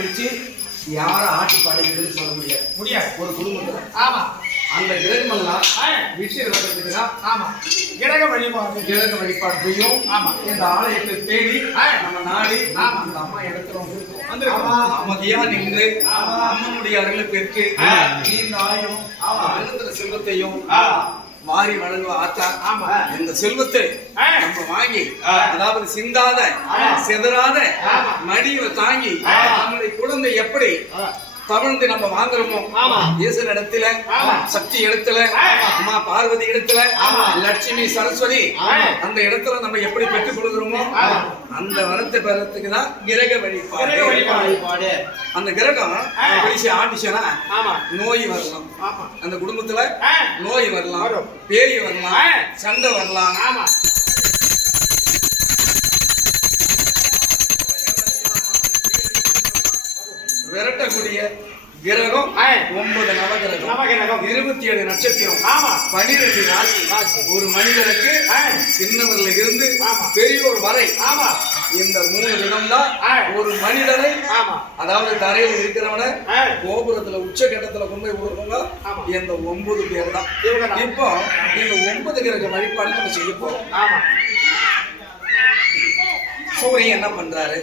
பிடிச்சு யாரும் ஆட்டி பாடுகிறதுன்னு சொல்ல முடியாது ஒரு குடும்பத்துல. ஆமா, அந்த கிரகமெல்லாம் விட்டு விளக்கிறதுக்கு தான் ஆமா கிரக வழிபாடு செய்யும். ஆமா, இந்த ஆலயத்தை தேடி நம்ம நாடி அந்த அம்மா இடத்துல வந்து அமைதியா நின்று அம்மனுடைய அருளை பெற்று இந்த ஆயுதம் அருளத்துல செல்வத்தையும் மாறி வழங்குவ ஆத்தா. ஆமா, இந்த செல்வத்தை நம்ம வாங்கி அதாவது சிந்தாத செதறாத மடியில தாங்கி நம்முடைய குழந்தை எப்படி தவழ்ந்து நம்ம வாங்குறோமோ ஈசன் இடத்துல, சக்தி இடத்துல, அம்மா பார்வதி இடத்துல, லட்சுமி சரஸ்வதி அந்த இடத்துல நம்ம எப்படி பெற்றுக் கொள்கிறோமோ அந்த வரத்தை பெறத்துக்கு தான் கிரக வழிபாடு. அந்த கிரகம் பிடிச்சி ஆடிச்சுனா நோய் வரலாம், அந்த குடும்பத்துல நோய் வரலாம், பேய் வரலாம், சண்டை வரலாம். விரட்டக்கூடிய கிரகம் 9 நவகிரகம், 27 நட்சத்திரம், 12 ராசி. ஒரு மனிதனுக்கு சின்னவர்ல இருந்து பெரியோர் வரை இந்த 3 தினம் தான் ஒரு மனிதனை அதாவது தரையில் இருக்கிறவன கோபுரத்துல உச்சகட்டத்துல கொண்டு போய் விடுறவங்க இந்த 9 பேர் தான். இப்போ இந்த 9 கிரக வழிபாடு நம்ம செய்ய போறோம். சூரியன் என்ன பண்றாரு,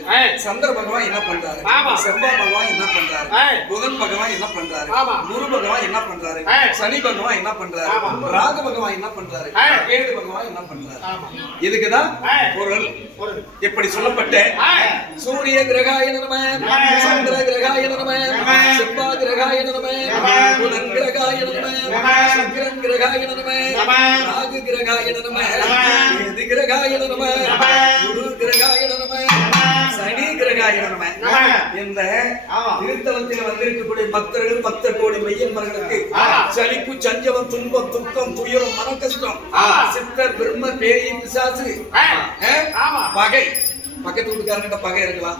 சந்திர பகவான் என்ன பண்றாரு, செவ்வாய் பகவான் என்ன பண்றாரு, புதன் பகவான் என்ன பண்றாரு, குரு பகவான் என்ன பண்றாரு, சனி பகவான் என்ன பண்றாரு, ராகு பகவான் என்ன பண்றாரு, கேது பகவான் என்ன பண்றாரு. இதுக்குதான் பொருள் இப்படி சொல்லப்பட்ட சூரிய கிரகாய நம, சந்திர கிரகாய நம, செவ்வாய் கிரகாய நம, புதன் கிரகாய நம, சுக்கிரன் கிரகாய நம, ராகு கிரகாய நம, கேது கிரகாய நம, குரு கிரகாய சனி கிரகாய நம. இந்த திருத்தலத்தில் வந்திருக்கக்கூடிய பக்தர்கள் 10 கோடி மையன்பர்களுக்கு சலிப்பு, சஞ்சலம், துன்பம், துக்கம், துயரம், மன கஷ்டம், சித்தர், பிரம்ம, பேய், பிசாசு, பகை, பக்கத்து வீட்டுக்காரங்கிட்ட பகை இருக்கலாம்,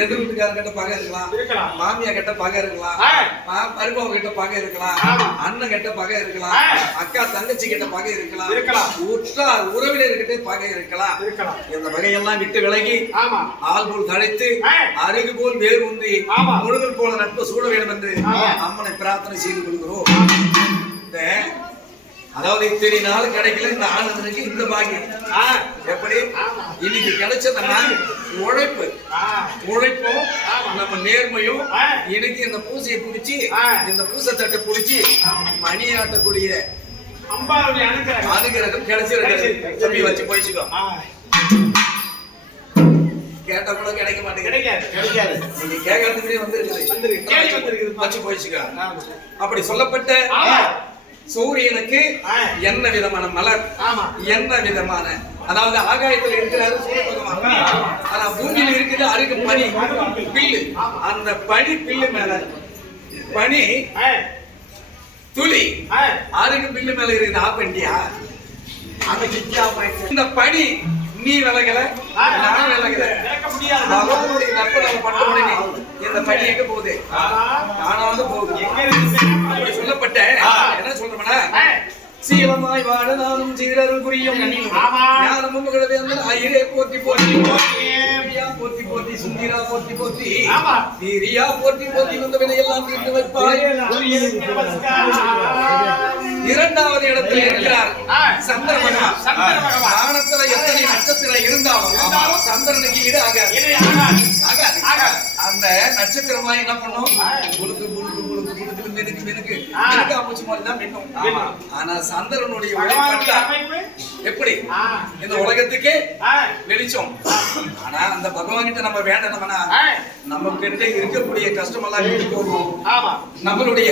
எதிர் வீட்டுக்காரங்கிட்ட பகை இருக்கலாம், மாமியா கிட்ட பகை இருக்கலாம், மருமக கிட்ட பகை இருக்கலாம், அண்ணன் கிட்ட பகை இருக்கலாம், அக்கா தங்கச்சி கிட்ட பகை இருக்கலாம், உற்றார் உறவினர்கிட்ட பகை இருக்கலாம். இந்த பகையெல்லாம் விட்டு விலகி ஆள் போல் தழைத்து அருகு போல் வேறு ஒன்றி முழுதல் போல நட்பு சூழ வேண்டும் என்று அம்மனை பிரார்த்தனை செய்து கொள்கிறோம். அதாவது இத்தனை நாள் கிடைக்கல இந்த ஆனந்தனுக்கு இந்த பாக்கியம் எப்படி இன்னைக்கு கிடைச்சதுன்னா உழைப்பும் நம்ம நேர்மையும் இன்னைக்கு இந்த பூசையை பிடிச்சி இந்த பூசை தட்டை பிடிச்சி மணி ஆட்டக்கூடிய அம்பாவுடைய அனுகிரகம் கிடைச்சிருக்கு. வச்சு போயிச்சுக்கோ, கேட்டா கூட கிடைக்க மாட்டேங்குது, நீங்க கேட்கறதுக்கு வந்து வச்சு போயிச்சுக்கோ. அப்படி சொல்லப்பட்ட சூரியனுக்கு என்ன விதமான மலர், என்ன விதமான அதாவது ஆகாயத்தில் இருக்கிறாரு சூரிய பகவான், ஆனா பூமியில இருக்குது அருகு பனி பில்லு. அந்த பனி பில்லு மேல பனி துளி அருகு பில்லு மேல இருக்குது. ஆப்பண்டியா இந்த பனி நீ விலகல, நான் விலகல, பகவானுடைய நட்பு நம்ம பட்ட உடனே இந்த பணி எங்க போகுது, நானாவது போகுது. அப்படி சொல்லப்பட்ட என்ன சொல்றோம்னா சீலமாய் வாழ நானும் சீரரும் புரியும் ஞானமும் ஐயரே போற்றி போற்றி போற்றி போற்றி சுந்தீரா போற்றி போற்றி தீரியா போற்றி போற்றி வந்த வினையெல்லாம் தீர்த்து வைப்பாய். இரண்டாவது இடத்தில் இருக்கிறார் சந்திர பகவான். வானத்துல எத்தனை நட்சத்திரம் இருந்தாலும் சந்திரனுக்கு ஈடு ஆகாது. அந்த நட்சத்திரமா என்ன பண்ணும், புழுக்கு புழுக்கு புழுக்கு புழுக்கு மெனுக்கு மெனுக்கு மெனுக்காமூச்சி மாதிரி தான் மின்னும். ஆனா சந்திரனுடைய உழைப்பு எப்படி இந்த உலகத்துக்கே வெளிச்சம். ஆனா அந்த பகவான் கிட்ட நம்ம வேண்டணும்னா நம்ம கிட்ட இருக்கக்கூடிய கஷ்டம் எல்லாம் வீட்டுக்கு போகும். நம்மளுடைய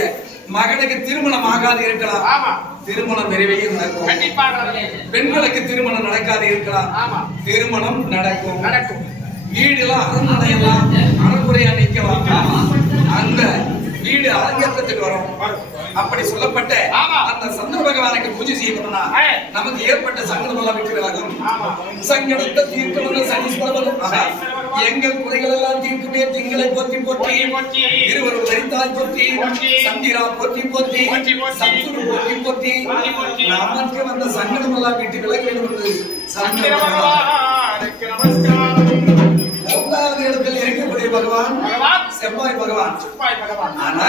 மகனுக்கு திருமணம் ஆகாது இருக்கலாம், திருமணம் விரைவில் நடக்கும். பெண்களுக்கு திருமணம் நடக்காது இருக்கலாம், திருமணம் நடக்கும். வீடுலாம் அரண்மனையெல்லாம் அறக்குறையா நிக்கலாம், அந்த வீடு அரங்கேற்றத்துக்கு வரும். அப்படி சொல்லப்பட்ட அந்த சந்திர பகவானுக்கு பூஜை செய்யணும்னா நமக்கு ஏற்பட்ட சங்கடமெல்லாம் விட்டு விலகும். சங்கடத்தை தீர்க்கணும் சனீஸ்வரன் எங்கள் குறைகள் எல்லாம் தீர்க்குமே திங்களை போற்றி போற்றி இருவரும் தரித்தால் போற்றி சந்திரா போற்றி போற்றி சத்துரு போற்றி போற்றி நமக்கு வந்த சங்கடம் எல்லாம் விட்டு விலக வேண்டும் என்று சந்திர பகவான் 3வது இடத்தில் இருக்கக்கூடிய பகவான் செவ்வாய் பகவான். ஆனா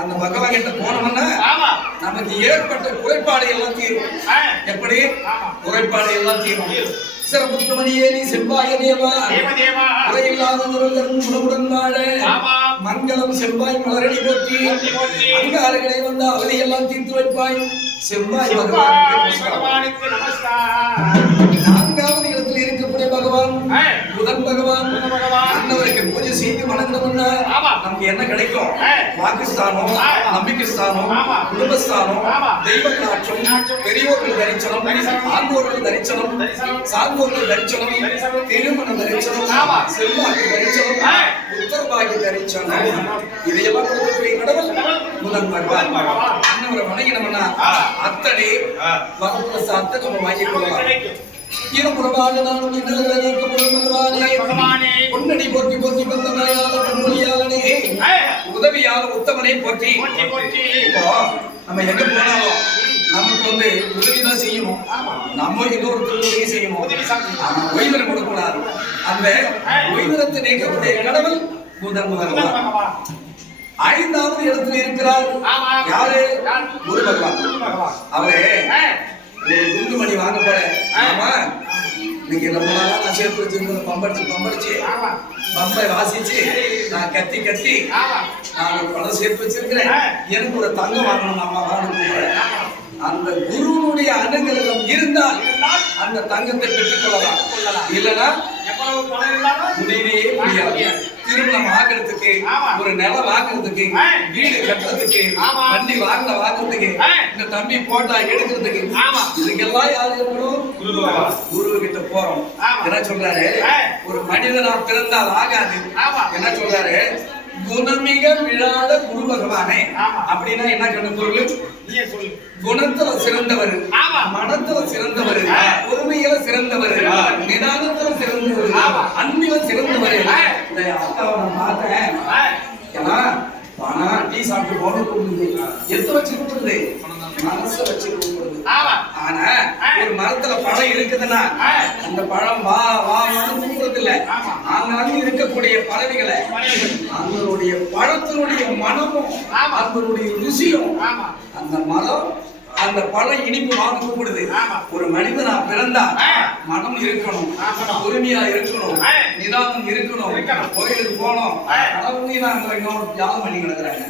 அந்த பகவான் கிட்ட போனோம்னா நமக்கு ஏற்பட்ட குறைபாடு எல்லாம் தீரும். எப்படி குறைபாடு எல்லாம் தீரும்? சிறப்புமணியே நீ செவ்வாய தேவா குறையில்லாத குணமுடன் வாழ மங்களம் செவ்வாய் மலரடி போற்றி அங்காரங்களை வந்த அவதி எல்லாம் தீர்த்து வைப்பாய். செவ்வாய் பகவானுக்கு நான்காவது இடத்தில் இருக்கக்கூடிய பகவான் புதன் பகவான். அன்னவருக்கு பூஜை செய்து வணங்கணும்னா நமக்கு என்ன கிடைக்கும்? வாக்குஸ்தானம், நம்பிக்கைஸ்தானம், குடும்பஸ்தானம், தெய்வ காட்சம், பெரியோர்கள் தரிசனம், ஆண்போர்கள் தரிசனம், சார்ந்தோர்கள் தரிசனம், திருமண தரிசனம், செல்வாக்கு தரிசனம், உத்தரவாகி தரிசனம், இதையெல்லாம் கொடுக்கக்கூடிய கடவுள் புதன் பகவான். அன்னவரை வணங்கினோம்னா அத்தனை வரப்பிரசாதத்தை நம்ம வாங்கிக் கொள்ளலாம். இருபுறமாக நானும் பொன்னடி போற்றி போற்றி பந்தமையால பன்மொழியாளனே உதவியால உத்தமனை போற்றி. இப்போ நம்ம எங்க போனாலும் நமக்கு உதவிதான் செய்யணும். நம்ம இன்னொருத்தருக்கு உதவி செய்யணும். ஓய்வரம் கொடுக்கூடாது. அந்த ஓய்வரத்தை நீக்கக்கூடிய கடவுள் புதன் பகவான். ஐந்தாவது இடத்துல இருக்கிறார் யாரு? குரு பகவான். அவரே குண்டுமணி வாங்க போறேன். ஆமா இன்னைக்கு ரொம்ப நாளா நான் சேர்த்து வச்சிருந்தது பம்படிச்சு பம்பை வாசிச்சு நான் கத்தி நான் ஒரு பணம் சேர்த்து வச்சிருக்கிறேன். எனக்கு ஒரு தங்கம் வாங்கணும். நம்ம வாங்க அந்த குருவுடைய அனுகிரகம் இருந்தால் அந்த தங்கத்தை பெற்றுக் கொள்ளலாம். இல்லைன்னா முடியவே முடியாது. திருமணம் ஆகிறதுக்கு, ஒரு நிலம் வாங்குறதுக்கு, வீடு கட்டுறதுக்கு, வண்டி வாங்குறதுக்கு, இந்த தம்பி போட்டா எடுக்கிறதுக்கு, இதுக்கெல்லாம் யாரு இருக்கணும்? குரு கிட்ட போறோம். என்ன சொல்றாரு? ஒரு மனிதனா பிறந்தால் ஆகாது. என்ன சொல்றாரு? குணமிக விழாத குரு பகவானே. அப்படின்னா என்ன கண்ணு பொருள்? குணத்துல சிறந்தவர், மனத்துல சிறந்தவர், பொறுமையில சிறந்தவர், நிதானத்துல சிறந்தவர், அன்பில சிறந்தவர். இந்த அக்காவை நான் பார்த்தேன். பணம் டீ சாப்பிட்டு போனது எத்த வச்சு கொடுக்குறது? மனசை வச்சு கொடுக்குறது. ஆனா ஒரு மரத்துல பழம் இருக்குதுன்னா அந்த பழம் வா கூப்பிடுறது இல்ல. ஆனாலும் இருக்கக்கூடிய பறவைகளை அவங்களுடைய பழத்தினுடைய மனமும் அவங்களுடைய ருசியும் அந்த மரம் அந்த பழம் இனிப்பு வாங்க கூப்பிடுது. ஒரு மனிதனா பிறந்தா மனம் இருக்கணும், பொறுமையா இருக்கணும், நிதானம் இருக்கணும். கோயிலுக்கு போனோம், தியாகம் பண்ணி கிடக்குறாங்க.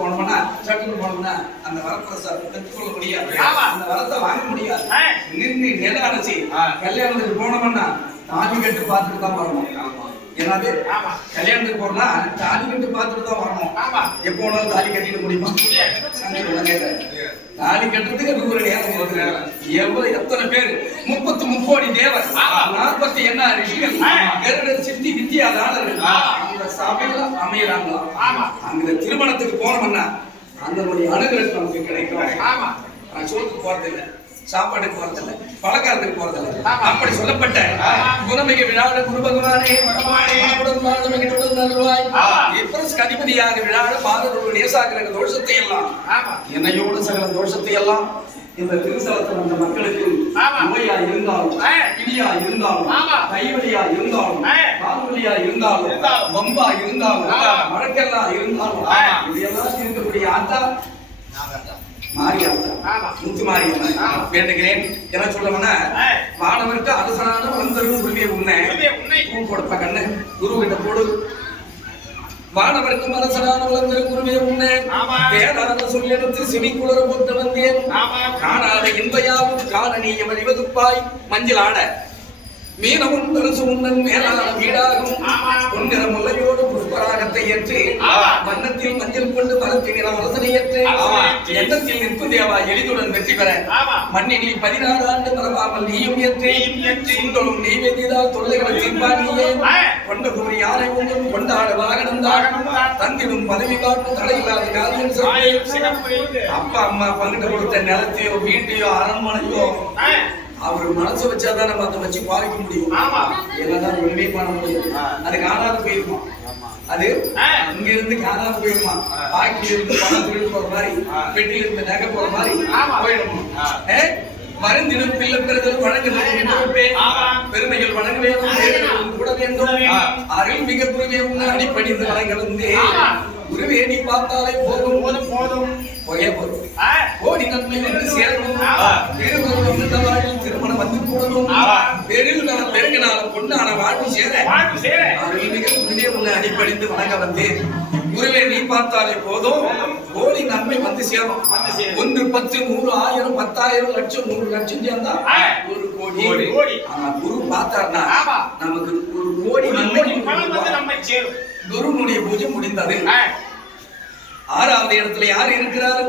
போனோம்னா சட்டுன்னு போனோம்னா அந்த வரப்பிரசாதத்தை பெற்றுக்கொள்ள முடியாது. அந்த வரத்தை வாங்க முடியாது. நின்று நிதானிச்சு கல்யாணத்துக்கு போனோம்னா தாலி கட்டு பார்த்துட்டு தான் வரணும். என்னது கல்யாணத்துக்கு போனா தாலி கட்டு பார்த்துட்டு தான் வரணும். எப்போ வேணாலும் தாலி கட்டிட்டு முடியுமா? தாலி கட்டுறதுக்கு 100 நேரம் போகுது. எத்தனை பேர்? 33 கோடி தேவர், 40 என்ன ரிஷிகள், கருடர், சித்தி, வித்யாதாரர்கள் அந்த சபையில அமையறாங்களா? அங்க திருமணத்துக்கு போனோம்னா அந்த அனுகிரகம் நமக்கு கிடைக்கும். நான் சோத்துக்கு போறதில்லை, சாப்பாடுக்கு போறதில்லை, பலகாரத்துக்கு போறதில்லை. அப்படி சொல்லப்பட்ட குணமிக விழாட குரு பகவானே அதிபதியாக விழாட மாதவர்கள் நேசாகிரக தோஷத்தை எல்லாம், என்னையோடு சகல தோஷத்தை எல்லாம் இந்த திருத்தலத்தில் அந்த மக்களுக்கு நோயா இருந்தாலும், பிடியா இருந்தாலும், கைவலியா இருந்தாலும், கால்வலியா இருந்தாலும், வம்பா இருந்தாலும், மழக்கல்லா இருந்தாலும், இதையெல்லாம் இருக்கக்கூடிய ஆத்தா வேண்டுகிறேன். என்ன சொல்லணும்னா மாணவருக்கு அரசனான வந்தரும் உரிமையை உன்னை கொடுப்ப கண்ணு குரு கிட்ட போடு. வானவருக்கும் அரசனான வளர்ந்தரும் உரிமையை உன்னை வேதாந்த சொல்லிடத்தில் செவிக்குளர போட்டு வந்தேன். காணாத இன்பையாவும் காணனிய வழிவகுப்பாய் மஞ்சள் ஆட மீனமும் தரிசு உன்னன் மேலான வீடாகும் பொன்னிற முல்லையோடு புஷ்பராகத்தை ஏற்று வண்ணத்தில் மஞ்சள் கொண்டு மரத்தின் அரசனை ஏற்று எண்ணத்தில் நிற்பு தேவா எளிதுடன் வெற்றி பெற மண்ணினில் 16 ஆண்டு மரபாமல் நீயும் ஏற்றி சுண்டலும் நீ வெற்றிதால் தொல்லைகளை தீர்ப்பானியே கொண்ட கூறி யாரை ஒன்றும் கொண்டாட வாகனம் தந்திடும் பதவி காட்டு தலையில்லாத காரியம் சொல்லி அப்பா அம்மா பங்கிட்டு கொடுத்த நிலத்தையோ வீட்டையோ அரண்மனையோ அவர் மனசு வச்சாதான் நம்ம அதை வச்சு பாதிக்க முடியும். என்னதான் ஒண்ணுமே பண்ண முடியும். அது காணாத போயிருமா? அது இங்க இருந்து காணாத போயிருமா? பாக்கி இருந்து பணம் தொழில் போற மாதிரி, பெட்டியில இருந்து நகை போற மாதிரி போயிடுமா? மருந்திடும் பிள்ளை பெறுதல் வழங்குதல் பெருமைகள் வழங்க வேண்டும் கூட கூட வேண்டும். அருள் மிக குருவே உன்னை அடிப்பணிந்து வணங்க வந்தேன். குருவே நீ பார்த்தாலே போதும் போதும் போதும் கோடி நன்மை வந்து சேரணும். திருமணம் வந்து கூடணும். பெருகினால பொண்ணான வாழ்வு சேர அருள் மிக குருவே உன்னை அடிப்பணிந்து வணங்க வந்தேன். குருவே நீ பார்த்தாலே போதும் கோடி நன்மை வந்து சேரும். 1 10 100 1000 10,000 லட்சம் 100 லட்சம் சேர்ந்தா 1 கோடி. ஆனா குரு பார்த்தார்னா நமக்கு 1 கோடி நன்மை சேரும். குருனுடைய பூஜை முடிந்தது. 6வது இடத்துல யார் இருக்கிறார்?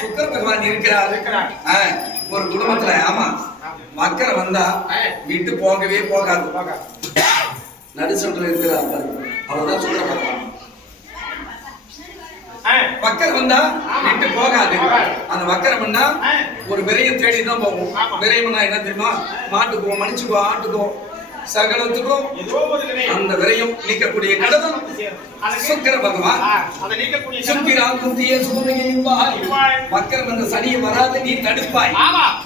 சுக்கிர பகவான் இருக்கிறார். ஒரு குடும்பத்துல ஆமா மக்கள் வந்தா விட்டு போகவே போகாது. நடுசன்றில் இருக்கிறார் அவர்தான் சுக்கிர பகவான். மக்கள் வந்தா விட்டு போகாது. அந்த மக்கள் வந்தா ஒரு விரையை தேடி தான் போகும். விரைவுனா என்ன தெரியுமா? மாட்டுக்கோ மனுச்சுக்கோ ஆட்டுக்கோ சகலத்துக்கும் அந்த விரையும் நீக்கக்கூடிய கடவுள் சுக்கிர பகவான். சுக்கிராம் குந்திய சுகமிகையும்பாய். மக்கள் அந்த சனியை வராது நீ தடுப்பாய்.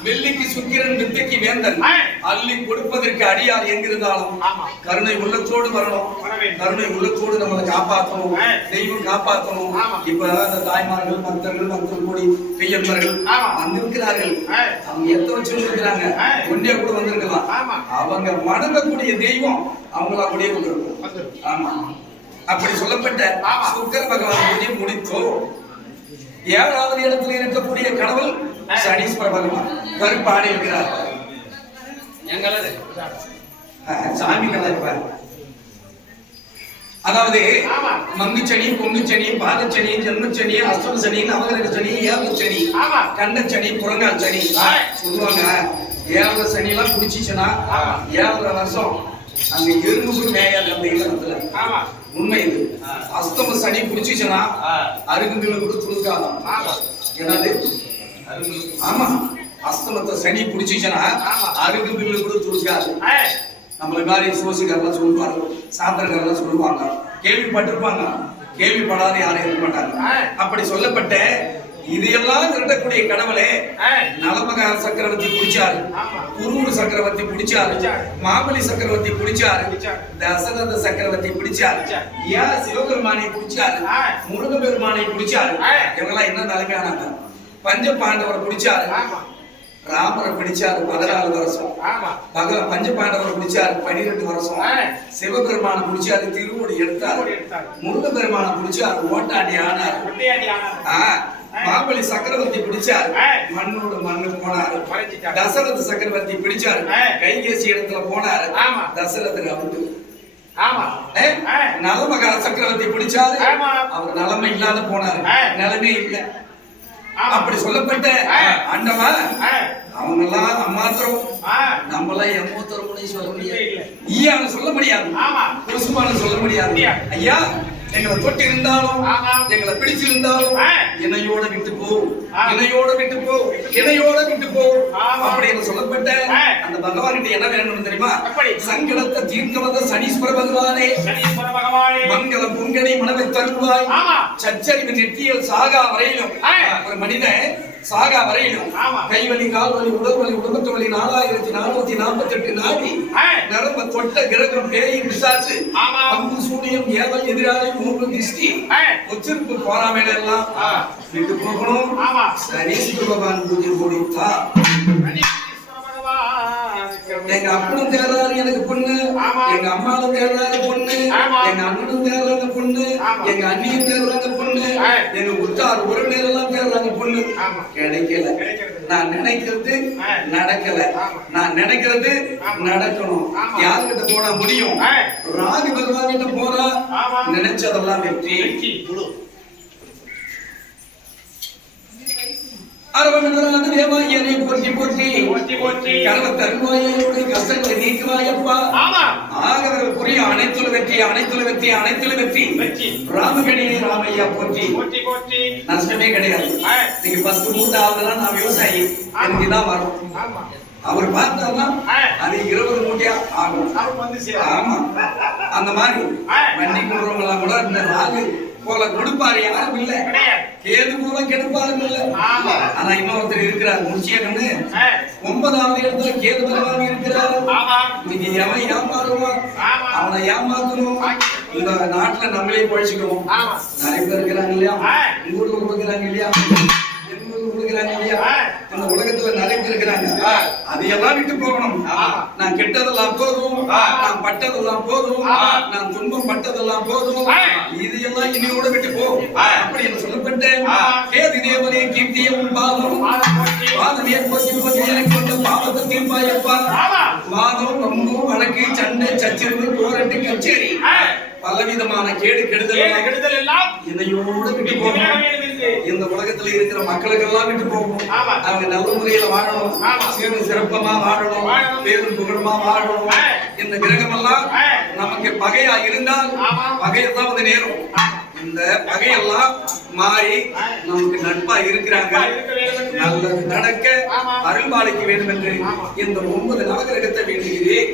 வெள்ளிக்கு சுக்கிரன் வித்தைக்கு வேந்தன். அள்ளி கொடுப்பதற்கு அடியார் எங்கிருந்தாலும் கருணை உள்ளத்தோடு வரணும். கருணை உள்ளத்தோடு நம்மளை காப்பாற்றணும். தெய்வம் காப்பாற்றணும். இப்ப அந்த தாய்மார்கள் பக்தர்கள் மக்கள் கூடி பெய்யன்பர்கள் வந்திருக்கிறார்கள். அவங்க எத்த வச்சிருக்கிறாங்க ஒன்றே கூட வந்திருக்கலாம். அவங்க வணங்கக்கூடிய தெய்வம் அவங்கள அப்படியே வந்திருக்கும். ஆமா அப்படி சொல்லப்பட்ட சுக்கிர பகவான் பூஜை முடித்தோ 7வது இடத்துல இருக்கக்கூடிய கடவுள் சனீஸ்வர பகவான் கருப்பாடி இருக்கிறார். எங்களது சாமிகள் இருப்பார். அதாவது மங்குச்சனி பொங்குச்சனி பாதச்சனி ஜென்மச்சனி அஷ்டம சனி நவகிரக சனி ஏழு சனி கண்டச்சனி புறங்கால் சனி சொல்லுவாங்க. 7 சனி எல்லாம் குடிச்சிச்சுன்னா 7 வருஷம் அங்க எறும்பு மேயாது அந்த இடத்துல. உண்மை இது. அஸ்தம சனி பிடிச்சிச்சுன்னா அருகுங்களை கூட துணுக்காதான். என்னது? ஆமா அஸ்தமத்தை சனி பிடிச்சிச்சுன்னா அருகுங்களை கூட துணுக்காது. நம்மள மாதிரி சோசிகர்லாம் சொல்லுவாங்க, சாத்திரங்கள்லாம் சொல்லுவாங்க, கேள்விப்பட்டிருப்பாங்க. கேள்விப்படாத யாரும் இருக்க மாட்டாங்க. அப்படி சொல்லப்பட்ட இதையெல்லாம் திரட்டக்கூடிய கடவுளே நலமக சக்கரவர்த்தி பிடிச்சாரு, குருடு சக்கரவர்த்தி பிடிச்சாரு, மாமலி சக்கரவர்த்தி பிடிச்சாரு, தசரத சக்கரவர்த்தி பிடிச்சாரு, ஏன் சிவபெருமானை பிடிச்சாரு, முருக பெருமானை பிடிச்சாரு. இவங்கெல்லாம் என்ன நிலைமையானாங்க? பஞ்ச பாண்டவரை பிடிச்சாரு, ராமரை பிடிச்சாரு 14 வருஷம், பஞ்ச பாண்டவரை பிடிச்சாரு 12 வருஷம், சிவபெருமான பிடிச்சாரு திருவோடி எடுத்தாரு, முருக பெருமான பிடிச்சாரு ஓட்டாண்டி ஆனார். மாமலி சக்கரவர்த்தி பிடிச்சாரு மண்ணோடு மண்ணு போனாரு. தசரத சக்கரவர்த்தி பிடிச்சாரு கைகேசி இடத்துல போனாரு. தசரதர் அவுட்டு. நலமகா சக்கரவர்த்தி பிடிச்சாரு அவர் நிலைமை இல்லாத போனாரு. நிலைமை இல்லை. அப்படி சொல்லப்பட்ட ஆண்டவா அவங்க எல்லாம் மாத்திரம் நம்மளாம் எம்மூத்தரமுனை சொல்ல முடியாது, ஈயான சொல்ல முடியாது, குசுமான சொல்ல முடியாது. ஐயா எங்களை தொட்டு இருந்தாலும் எங்களை பிடிச்சிருந்தாலும் இணையோட விட்டு போ, இணையோட விட்டு போ, இணையோட விட்டு போ அப்படின்னு சொல்லப்பட்ட அந்த பகவான்கிட்ட என்ன வேணும் தெரியுமா? சங்கடத்தை தீர்க்க வந்த சனீஸ்வர பகவானே, மங்கள பொங்கலை மனதை தருவாய். சச்சரிவு நெற்றியல் சாகா வரையிலும் ஒரு மனிதன் சாகா வரையிலும் கைவலி கால்வலி உடல்வலி உடம்பத்து வலி 4448 நாடி நரம்ப தொட்ட கிரகம் பேய் பிசாசு பங்கு சூனியம் ஏவல் எதிராளி மூன்று திஷ்டி உச்சிருப்பு போராமையில எல்லாம் விட்டு போகணும். சனீஸ்வர பகவான் பூஜை முடித்தா எங்க அப்பனும் தேர்றாரு எனக்கு பொண்ணு, எங்க அம்மாவும் தேர்றாரு பொண்ணு, எங்க அண்ணனும் தேர்றாங்க பொண்ணு, எங்க அண்ணியும் தேர்றாங்க பொண்ணு, எங்க உற்றார் உறவினர் எல்லாம் தேர்றாங்க பொண்ணு. கிடைக்கல. நான் நினைக்கிறது நடக்கல, நான் நினைக்கிறது நடக்கணும். யாருக்கிட்ட போனா முடியும்? ராகு பகவான் கிட்ட போனா நினைச்சதெல்லாம் வெற்றி. அரவணரான தேவாயனை போற்றி போற்றி கர்ம தருவாயோடு கஷ்டங்களை நீக்குவாயப்பா. ஆகவர்கள் புரிய அனைத்துல வெற்றி, அனைத்துல வெற்றி, அனைத்துல வெற்றி. ராமகணியை ராமையா போற்றி. நஷ்டமே கிடையாது. நீங்க 10 மூட்டை ஆகுதுன்னா நான் விவசாயி, எனக்கு தான் வரும். அவர் பார்த்தாருன்னா அது 20 மூட்டையா ஆகும். ஆமா அந்த மாதிரி வண்டி கொள்றவங்க எல்லாம் கூட இந்த ராகு போல கொடுப்பாரு யாரும் இல்ல. கேது போல கெடுப்பாரும் இல்ல. ஆனா இன்னொருத்தர் இருக்கிறார் முடிச்சியன்னு 9வது இடத்துல கேது பகவான் இருக்கிறாரு. இன்னைக்கு எவன் ஏமாறுவான் அவனை ஏமாத்தணும். இந்த நாட்டுல நம்மளே பழிச்சுக்குவோம். நிறைய பேர் இருக்கிறாங்க இல்லையா, ஊர்ல கொடுக்குறாங்க இல்லையா, கொடுக்குறாங்க இல்லையா, இந்த உலகத்துல நிறைய பேர் இருக்கிறாங்க. அதையெல்லாம் விட்டு போகணும். நான் கெட்டதெல்லாம் போதும், நான் பட்டதெல்லாம் போதும், நான் துன்பம் பட்டதெல்லாம் போதும், இதையெல்லாம் இனியோட விட்டு போ அப்படி என்று சொல்லப்பட்டேன். கேது தேவனே கீர்த்தியும் பாதம் வாதமே போற்றி போற்றி எனக்கு கொண்ட பாவத்தை தீர்ப்பாயப்பா. வாதம் வம்பு வழக்கு சண்டை சச்சரவு போராட்டு கச்சேரி பலவிதமான கேடு கெடுதல் எல்லாம் இதையோட விட்டு போகணும். இந்த உலகத்துல இருக்கிற மக்களுக்கெல்லாம் விட்டு போகணும். அவங்க நல்ல முறையில வாழணும், சிறப்பமா வாழணும், பேரும் புகழமா வாழணும். இந்த கிரகம் எல்லாம் நமக்கு பகையா இருந்தால் பகையெல்லாம் வந்து நேரும். இந்த பகையெல்லாம் மாறி நமக்கு நட்பா இருக்கிறாங்க. நல்லது நடக்க அருள்பாலிக்க வேண்டும் என்று இந்த 9 நவகிரகத்தை வேண்டுகிறேன்.